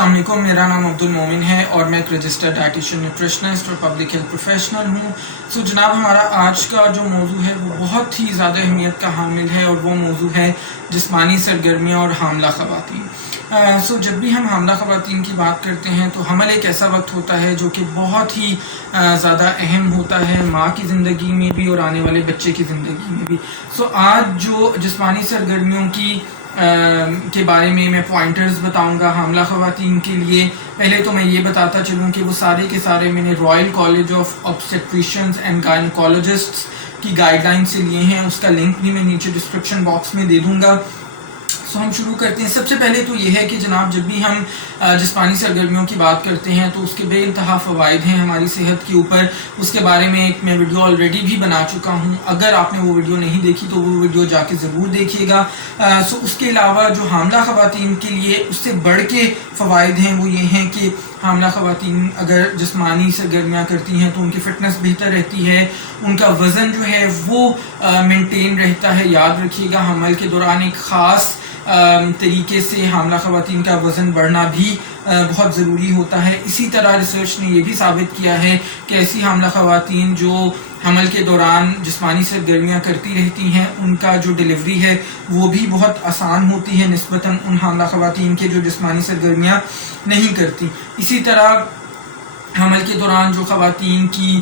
السلام علیکم، میرا نام عبد المومن ہے اور میں ایک رجسٹرڈ ڈائٹیشین نیوٹریشنسٹ اور پبلک ہیلتھ پروفیشنل ہوں. جناب ہمارا آج کا جو موضوع ہے وہ بہت ہی زیادہ اہمیت کا حامل ہے اور وہ موضوع ہے جسمانی سرگرمیاں اور حاملہ خواتین. جب بھی ہم حاملہ خواتین کی بات کرتے ہیں تو حمل ایک ایسا وقت ہوتا ہے جو کہ بہت ہی زیادہ اہم ہوتا ہے ماں کی زندگی میں بھی اور آنے والے بچے کی زندگی میں بھی. آج جو جسمانی سرگرمیوں کے بارے میں پوائنٹرز بتاؤں گا حاملہ خواتین کے لیے. پہلے تو میں یہ بتاتا چلوں کہ وہ سارے کے سارے میں نے رائل کالج آف آبسٹیٹریشینز اینڈ گائنیکالوجسٹس کی گائیڈ لائن سے لیے ہیں. اس کا لنک بھی میں نیچے ڈسکرپشن باکس میں دے دوں گا. ہم شروع کرتے ہیں. سب سے پہلے تو یہ ہے کہ جناب جب بھی ہم جسمانی سرگرمیوں کی بات کرتے ہیں تو اس کے بے انتہا فوائد ہیں ہماری صحت کے اوپر. اس کے بارے میں ایک میں ویڈیو آلریڈی بھی بنا چکا ہوں. اگر آپ نے وہ ویڈیو نہیں دیکھی تو وہ ویڈیو جا کے ضرور دیکھیے گا. اس کے علاوہ جو حاملہ خواتین کے لیے اس سے بڑھ کے فوائد ہیں وہ یہ ہیں کہ حاملہ خواتین اگر جسمانی سرگرمیاں کرتی ہیں تو ان کی فٹنس بہتر رہتی ہے, ان کا وزن جو ہے وہ مینٹین رہتا ہے. یاد رکھیے گا حمل کے دوران ایک خاص طریقے سے حاملہ خواتین کا وزن بڑھنا بھی بہت ضروری ہوتا ہے. اسی طرح ریسرچ نے یہ بھی ثابت کیا ہے کہ ایسی حاملہ خواتین جو حمل کے دوران جسمانی سرگرمیاں کرتی رہتی ہیں ان کا جو ڈیلیوری ہے وہ بھی بہت آسان ہوتی ہے نسبتاً ان حاملہ خواتین کے جو جسمانی سرگرمیاں نہیں کرتی. اسی طرح حمل کے دوران جو خواتین کی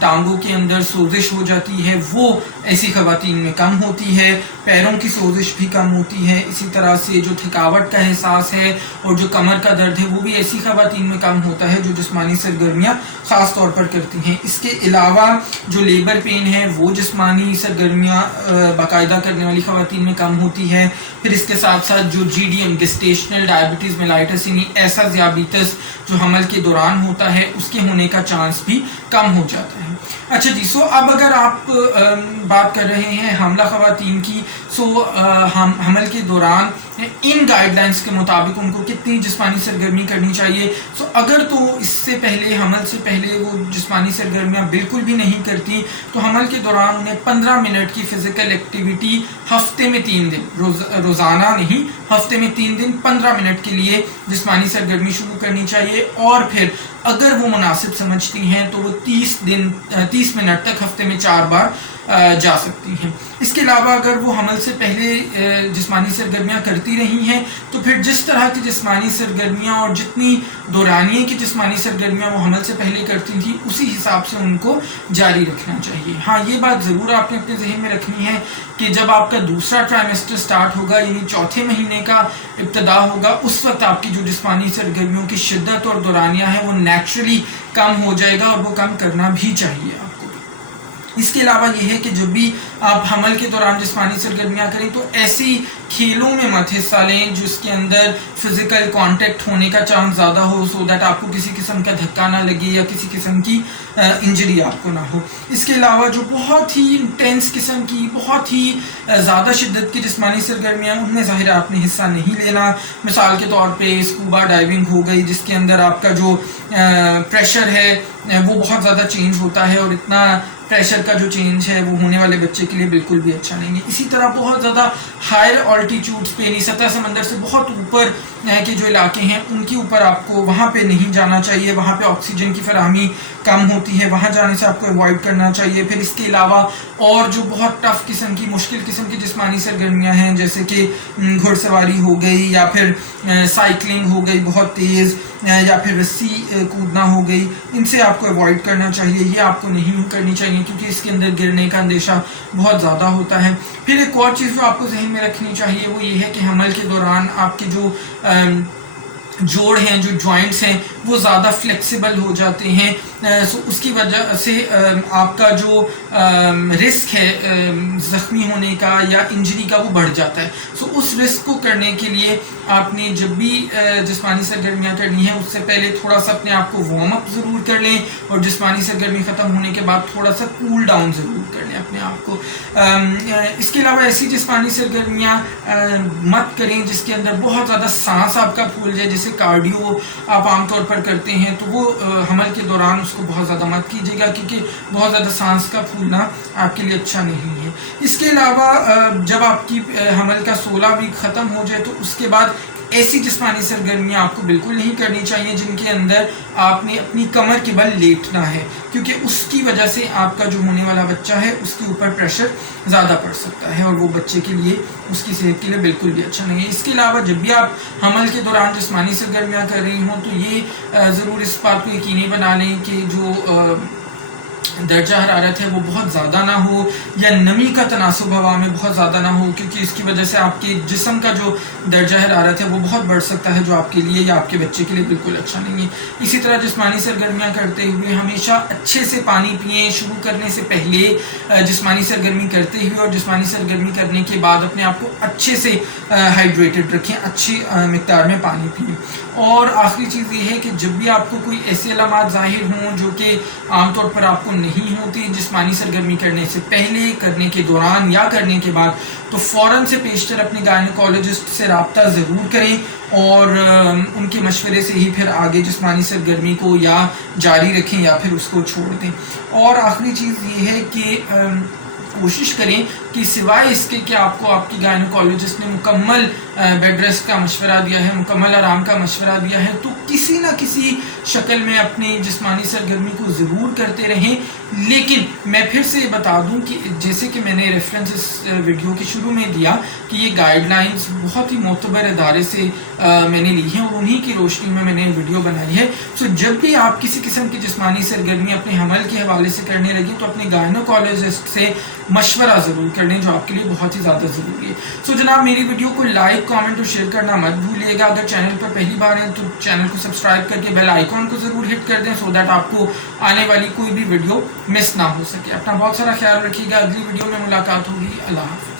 ٹانگوں کے اندر سوزش ہو جاتی ہے وہ ایسی خواتین میں کم ہوتی ہے. پیروں کی سوزش بھی کم ہوتی ہے. اسی طرح سے جو تھکاوٹ کا احساس ہے اور جو کمر کا درد ہے وہ بھی ایسی خواتین میں کم ہوتا ہے جو جسمانی سرگرمیاں خاص طور پر کرتی ہیں. اس کے علاوہ جو لیبر پین ہے وہ جسمانی سرگرمیاں باقاعدہ کرنے والی خواتین میں کم ہوتی ہے. پھر اس کے ساتھ ساتھ جو GDM گیسٹیشنل ڈائبٹیز میلائٹس یعنی ایسا ذیابیطس جو حمل کے دوران ہوتا ہے اس کے ہونے کا چانس بھی کم ہو جاتا ہے. اچھا جی, اب اگر آپ بات کر رہے ہیں حاملہ خواتین کی, حمل کے دوران ان گائیڈ لائنز کے مطابق ان کو کتنی جسمانی سرگرمی کرنی چاہیے. اگر تو اس سے پہلے حمل سے پہلے وہ جسمانی سرگرمیاں بالکل بھی نہیں کرتی تو حمل کے دوران انہیں 15 منٹ کی فزیکل ایکٹیویٹی ہفتے میں 3 دن, روزانہ نہیں ہفتے میں 3 دن 15 منٹ کے لیے جسمانی سرگرمی شروع کرنی چاہیے. اور پھر اگر وہ مناسب سمجھتی ہیں تو وہ 30 منٹ تک ہفتے میں 4 بار جا سکتی ہیں. اس کے علاوہ اگر وہ حمل سے پہلے جسمانی سرگرمیاں کرتی رہی ہیں تو پھر جس طرح کی جسمانی سرگرمیاں اور جتنی دورانیے کی جسمانی سرگرمیاں وہ حمل سے پہلے کرتی تھیں اسی حساب سے ان کو جاری رکھنا چاہیے. ہاں یہ بات ضرور آپ نے اپنے ذہن میں رکھنی ہے کہ جب آپ کا دوسرا ٹرائمیسٹر سٹارٹ ہوگا یعنی چوتھے مہینے کا ابتدا ہوگا اس وقت آپ کی جو جسمانی سرگرمیوں کی شدت اور دورانیہ ہے وہ نیچرلی کم ہو جائے گا اور وہ کم کرنا بھی چاہیے آپ کو. اس کے علاوہ یہ ہے کہ جب بھی آپ حمل کے دوران جسمانی سرگرمیاں کریں تو ایسی کھیلوں میں مت حصہ لیں جس کے اندر فزیکل کانٹیکٹ ہونے کا چانس زیادہ ہو, سو دیٹ آپ کو کسی قسم کا دھکا نہ لگے یا کسی قسم کی انجری آپ کو نہ ہو. اس کے علاوہ جو بہت ہی انٹینس قسم کی بہت ہی زیادہ شدت کی جسمانی سرگرمیاں ان میں ظاہر آپ نے حصہ نہیں لینا. مثال کے طور پہ اسکوبا ڈائیونگ ہو گئی جس کے اندر آپ کا جو پریشر ہے وہ بہت زیادہ چینج ہوتا ہے اور اتنا پریشر کا جو چینج ہے وہ ہونے والے بچے کے لیے بالکل بھی اچھا نہیں ہے. اسی طرح بہت زیادہ ہائر آلٹیٹیوڈز پہ یعنی سطح سمندر سے بہت اوپر کے جو علاقے ہیں ان کے اوپر آپ کو وہاں پہ نہیں جانا چاہیے. وہاں پہ آکسیجن کی فراہمی کم ہوتی ہے, وہاں جانے سے آپ کو اوائڈ کرنا چاہیے. پھر اس کے علاوہ اور جو بہت ٹف قسم کی مشکل قسم کی جسمانی سرگرمیاں ہیں جیسے کہ گھڑ سواری ہو گئی یا پھر سائیکلنگ ہو گئی بہت تیز یا پھر رسی کودنا ہو گئی, ان سے آپ کو اوائڈ کرنا چاہیے. یہ آپ کو نہیں کرنی چاہیے کیونکہ اس کے اندر گرنے کا اندیشہ بہت زیادہ ہوتا ہے. پھر ایک اور چیز جو آپ کو ذہن میں رکھنی چاہیے وہ یہ ہے کہ حمل کے دوران آپ کے جو جوڑ ہیں جو جوائنٹس ہیں وہ زیادہ فلیکسیبل ہو جاتے ہیں. اس کی وجہ سے آپ کا جو رسک ہے زخمی ہونے کا یا انجری کا وہ بڑھ جاتا ہے. اس رسک کو کرنے کے لیے آپ نے جب بھی جسمانی سرگرمیاں کرنی ہے اس سے پہلے تھوڑا سا اپنے آپ کو وارم اپ ضرور کر لیں اور جسمانی سرگرمی ختم ہونے کے بعد تھوڑا سا کول ڈاؤن ضرور کر لیں اپنے آپ کو. اس کے علاوہ ایسی جسمانی سرگرمیاں مت کریں جس کے اندر بہت زیادہ سانس آپ کا پھول جائے. جیسے کارڈیو آپ عام طور پر کرتے ہیں تو وہ حمل کے دوران اس کو بہت زیادہ مت کیجیے گا کیونکہ بہت زیادہ سانس کا پھولنا آپ کے لیے اچھا نہیں ہے. اس کے علاوہ جب آپ کی حمل کا 16 ویک ختم ہو جائے تو اس کے بعد ایسی جسمانی سرگرمیاں آپ کو بالکل نہیں کرنی چاہیے جن کے اندر آپ نے اپنی کمر کے بل لیٹنا ہے، کیونکہ اس کی وجہ سے آپ کا جو ہونے والا بچہ ہے اس کے اوپر پریشر زیادہ پڑ سکتا ہے، اور وہ بچے کے لیے، اس کی صحت کے لیے بالکل بھی اچھا نہیں ہے۔ اس کے علاوہ جب بھی آپ حمل کے دوران جسمانی سرگرمیاں کر رہی ہوں تو یہ ضرور اس بات کو یقینی بنا لیں کہ جو درجہ حرارت ہے وہ بہت زیادہ نہ ہو، یا نمی کا تناسب ہوا میں بہت زیادہ نہ ہو، کیونکہ اس کی وجہ سے آپ کے جسم کا جو درجہ حرارت ہے وہ بہت بڑھ سکتا ہے، جو آپ کے لیے یا آپ کے بچے کے لیے بالکل اچھا نہیں ہے۔ اسی طرح جسمانی سرگرمیاں کرتے ہوئے ہمیشہ اچھے سے پانی پئیں، شروع کرنے سے پہلے جسمانی سرگرمی کرتے ہوئے اور جسمانی سرگرمی کرنے کے بعد اپنے آپ کو اچھے سے ہائیڈریٹڈ رکھیں، اچھی مقدار میں پانی پئیں۔ اور آخری چیز یہ ہے کہ جب بھی آپ کو کوئی ایسے علامات ظاہر ہوں جو کہ عام طور پر آپ کو نہیں ہوتی جسمانی سرگرمی کرنے سے پہلے، کرنے کے دوران یا کرنے کے بعد، تو فوراً سے پیشتر اپنے گائنیکالوجسٹ سے رابطہ ضرور کریں، اور ان کے مشورے سے ہی پھر آگے جسمانی سرگرمی کو یا جاری رکھیں یا پھر اس کو چھوڑ دیں۔ اور آخری چیز یہ ہے کہ کوشش کریں کہ سوائے اس کے کہ آپ کو آپ کی گائنیکالوجسٹ نے مکمل بیڈ ریسٹ کا مشورہ دیا ہے، مکمل آرام کا مشورہ دیا ہے، تو کسی نہ کسی شکل میں اپنی جسمانی سرگرمی کو ضرور کرتے رہیں۔ لیکن میں پھر سے بتا دوں کہ جیسے کہ میں نے ریفرنس اس ویڈیو کے شروع میں دیا کہ یہ گائیڈ لائنز بہت ہی معتبر ادارے سے میں نے لی ہیں، اور انہی کی روشنی میں نے ویڈیو بنائی ہے۔ سو جب بھی آپ کسی قسم کی جسمانی سرگرمی اپنے حمل کے حوالے سے کرنے لگیں تو اپنے گائنیکالوجسٹ سے مشورہ ضرور کر لیں، جو آپ کے لیے بہت ہی زیادہ ضروری ہے۔ سو جناب، میری ویڈیو کو لائک، کامنٹ اور شیئر کرنا مت بھولیے گا۔ اگر چینل پر پہلی بار ہیں تو چینل کو سبسکرائب کر کے بیل آئیکن کو ضرور ہٹ کر دیں، سو دیٹ آپ کو آنے والی کوئی بھی ویڈیو مس نہ ہو سکے۔ اپنا بہت سارا خیال رکھیے گا، اگلی ویڈیو میں ملاقات ہوگی۔ اللہ حافظ۔